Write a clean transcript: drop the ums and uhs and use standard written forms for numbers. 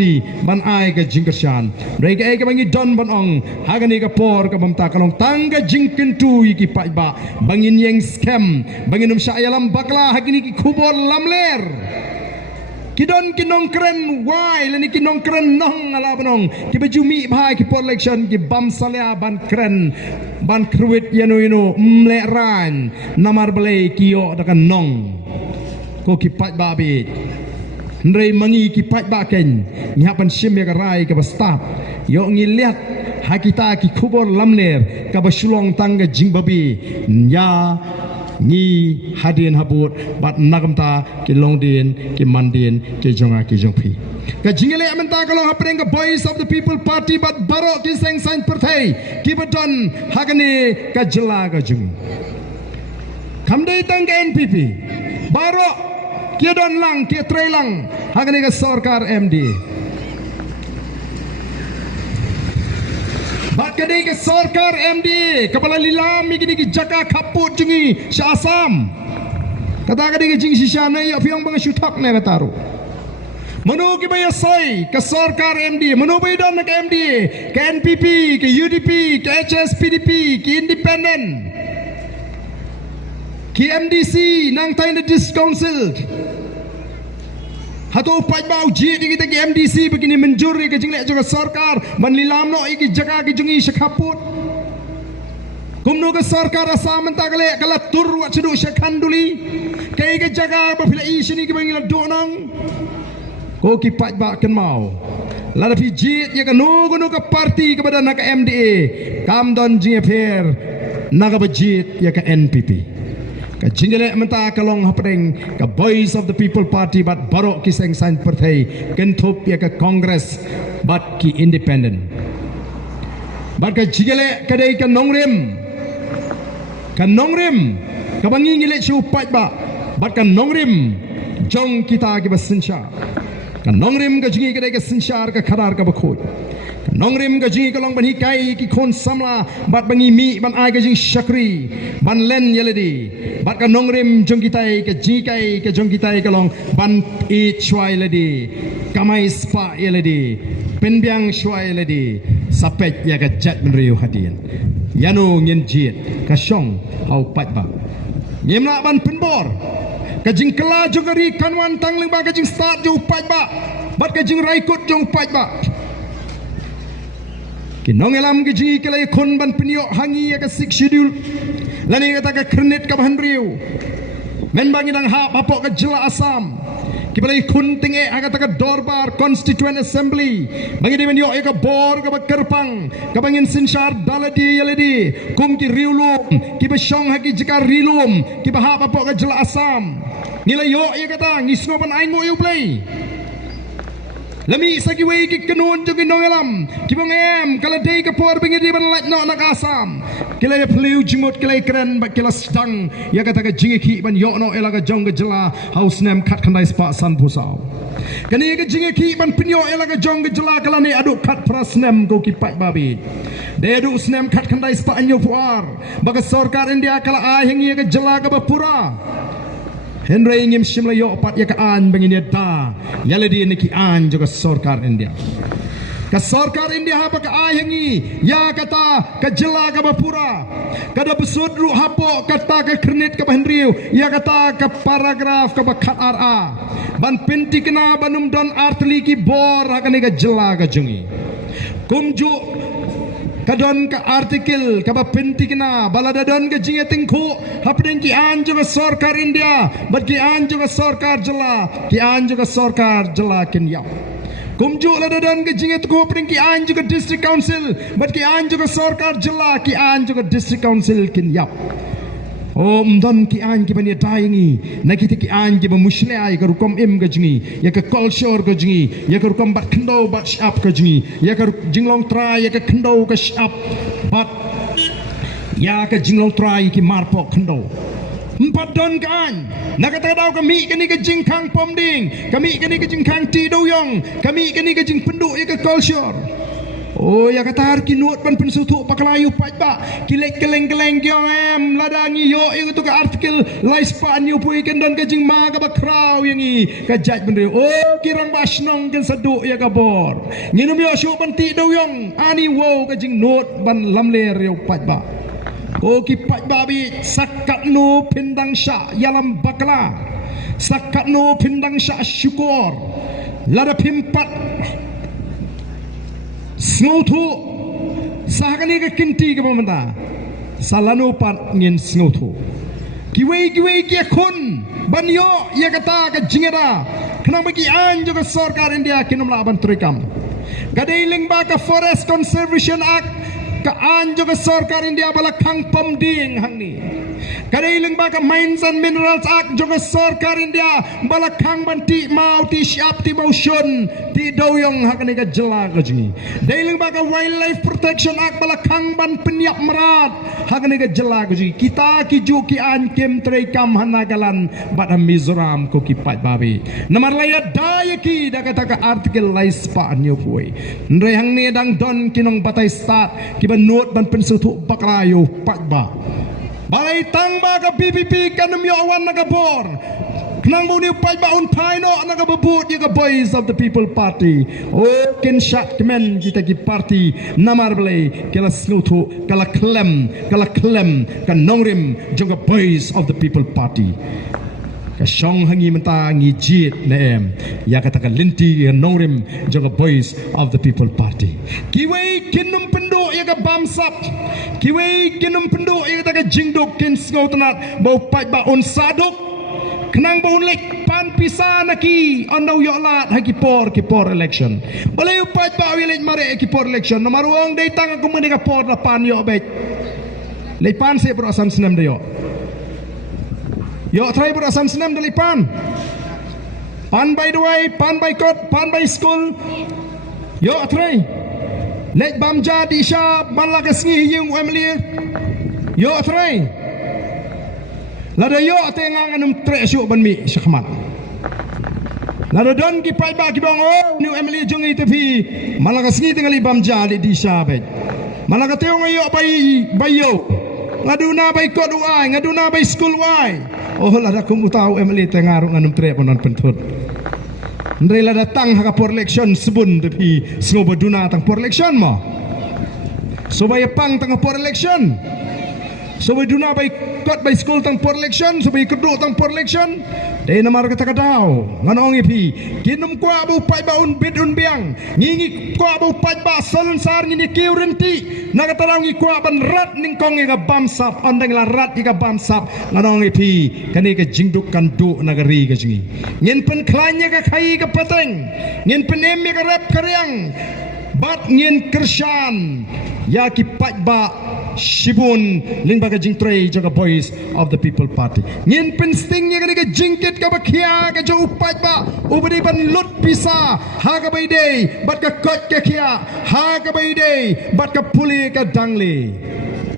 party ban ai ka jingkershan mereka ai ka bangi don ban ong hagani ka por ka bamta kalong tangga jingkentu iki paiba bangin yang scam bangin ayalam bakla hagini ki kubor lamler kidon kinong keren wai lani kinong keren nong ala banong ki bajumi bhai ki por election ki bam salya ban keren ban kruit yano mleran namar belai kiyo dakan nong ko ki paiba be Ndrei mangi ki pat baken nyapan sim ya karai ka bastap yo ngiliat hakita ki kubor lamner ka basulong tangga jingbabi ya ni hadin habut bat nagamta ki longdin ki mandin ki jonga ki jongpi ka jingele amenta kalong hapreng ka voice of the people party bat baro ki seng sain partai ki badon hagane ka jela ka jung kamdei tangga NPP baro kia don lang, kia tray lang, hagani ka sarkar MD. Bat kadi ka sarkar MD, kapala lilam igini ki jaka kaput jungi sa Asam. Kata kadi ka jing sisana ya fiang bang syutak na kataru. Manu ki baya say ka sarkar MD, manu bay don na ka MD, ka NPP, ka UDP, ka HS PDP, ka Independent. Ki MDC nang tayo na District Council hato upat bau jid kita ki MDC begini menjuri ke jinglek juga sarkar manlilam no iki jaga ki jungi syakaput kumno ke sarkar asa mentakale kala tur wa cedu syakanduli kai ke jaga bapila isini ki bangila donang ko ki pat ba ken mau lada pi jid ya kanu kanu ke parti kepada nak MDA kam don jinge fair naga bajit ya ke NPP ka jingle menta kalong hapeng ka voice of the people party bat barok ki seng sain partai kentup ya ka congress bat ki independent bat ka jingle kadai ka nongrim ka bangi ngile chu pat ba bat ka nongrim jong kita ki basincha ka nongrim ka jingi kadai ka sinchar ka khadar ka bakhoi nongrim ka jingi kalong ban hikai ki khon samla bat bangi mi ban ai ka jing shakri ban len yeledi bat ka nongrim jong kitai ka jingai ka jong kitai kalong ban e chwai ledi kamai spa yeledi penbyang chwai ledi sapet ya ka jet menriu hadin yano ngin jit ka shong hau pat ba nyemla ban penbor ka jing kala jong ri kanwan tang leng ba ka jing start jo pat ba bat ka jing raikut jong pat ba kinong elam ke jingi kelai kon ban penyo hangi ya ka sik schedule lani kata ka kredit ka bahanriu men bangi dang ha bapok ka jela Asam kibalai kun tinge agata ka dorbar constituent assembly bangi de menyo ka bor ka kerpang ka bangin sinshar daladi yaledi kum ki riulum ki besong haki jika rilum ki bah bapok ka jela Asam ngila yo ya kata ngisno ban aingo yo play lami sagi wei ki kanun jo ginong elam ki bong em kala dei ka por bingi di ban laj no nak Asam kila ya pliu jimut kila keren ba kila stang ya kata ka jingi ki ban yo no ela ka jong ka jela house nem kat kandai spa san pusau kani ka jingi ki ban pinyo ela ka jong ka jela kala ni aduk kat pras nem ko ki pat babi de aduk snem kat kandai spa anyo puar baga sarkar India kala ai hingi ka jela ka bapura Henry ngim simla yo pat ya ka an bangin ya da yaledi ni ki an juga sarkar India ka sarkar India apa ka ayangi ya kata ka jela ka bapura kada besud ru hapo kata ka kredit ka Henry ya kata ka paragraf ka bakat RA ban pinti kena banum don artli ki bor hakane ka jela ka jungi kumju kadon ka artikel ka bapinti kena balada don ka jinge tingku hapden ki an juga sarkar India bat ki an juga sarkar jela kin ya kumju la dan ka jinge ko hapden ki an juga district council bat ki an juga sarkar jela ki an juga district council kin ya om don ki an ki bani daingi nakiti ki an ki bamushle ay ka rukom im ka jingi ya ka culture ka jingi ya ka rukom bat khndo bat shap ka jingi ya ka jinglong try ya ka khndo ka shap bat ya ka jinglong try ki marpo khndo empat don kan nakata daw kami kani ka jingkang pomding kami kani ka jingkang ti doyong kami kani ka jing pendu ya ka culture Oh ya kata kinut pan pensutu pakalayu pajba kilek keleng gyong ladangi yo itu ke artikel laispan yu pui kendan kajing ma ka bakraw yang i kajat bendre oh kirang basnong ken saduk ya kabor nginum yo syu banti do yong ani wo kajing not ban lamler yo pajba oh ki pajba bi sakat no pindang sya yalam bakla sakat no pindang sya syukur lada pimpat Sngotu sahakani ka kinti ka pamanta salano pat ngin sngotu kiwei kia kun banyo ya kata ka jingada kenang bagi anjo ka sarkar India kinum laban trikam gadailing ba ka Forest Conservation Act ka anjo ka sarkar India bala kang pamding hangni kadailing ba ka Mines and Minerals Act jo ka sarkar India bala kang banti mau ti siap ti motion ti doyong hakani ka jela ka jingi dailing ba ka Wildlife Protection Act bala kang ban penyap merat hakani ka jela ka jingi kita kiju ki an kem trei kam hanagalan bada Mizoram ko ki pat babi namar laya daya ki da kata ka artikel lais pa anyo puai ndre hang ne dang don kinong batay stat ki ban not ban pensutu bakrayo pat ba balai tangba ka BBP kanum yo awan nagabor Knang buni upay ba unpay no nagababut yung boys of the People Party. O kin shot kemen kita ki party namar balay kala snutu kala klem kan nongrim yung boys of the People Party. Kasyong hangi menta ngi jit na ya kata ka linti ya nongrim yung boys of the People Party. Kiway kinum pendo ya ka bamsap. Kiway kinum pendo ya kata ka jingdok kin sngotanat bau pay ba unsadok. Kenang bau lek pan pisa naki andaw yolat haki por election. Balay upat ba wilit mare haki por election. Namaruang day tanga kumuni ka por na pan yo bet. Lay pan se bro asam senam dayo. Yo try bro asam senam dali pan. Pan by the way, pan by court, pan by school. Yo try. Lek bamja di siya malakas ngi yung Emily. Yo try. Lada yo ate nga nganum tresyo ban mi syakmat. Lada don ki pai ba ki bang oh new Emily jong itepi malakas ngi tingali bamja di sabet. Malakateo ngayo bayo. Ngaduna bay kod uai, ngaduna bay school uai. Oh lada kumutaw Emily tengaro nganum tre ponon pentut. Ndre lada tang haka por election sebun tepi snobaduna tang por election mo. So bay pang tang por election. So we do not by cut by school tang por election, so we keduk tang por election. Day namar kata kadaw, nganong ipi. Kinum kwa bu pai ba un bid un biang. Ngingi kwa bu pai ba solun sar ngini kiu renti. Nagatarang ngi kwa ban rat ning kong nga bamsap, andang la rat nga bamsap. Nganong ipi, kani ka jingduk kan du nagari ka jingi. Ngin pen klanya ka kai ka pateng. Ngin pen emi ka rap karyang. Bat ngin kersyan. Ya ki pai ba Shibun lingbaga jingtrei jaga boys of the People Party. Ngin pensting nya ka jingkit ka bakia ka jo upat ba ubadi ban lut pisa ha ka bay day bat ka kot ka kia ha ka bay day bat ka puli ka dangli.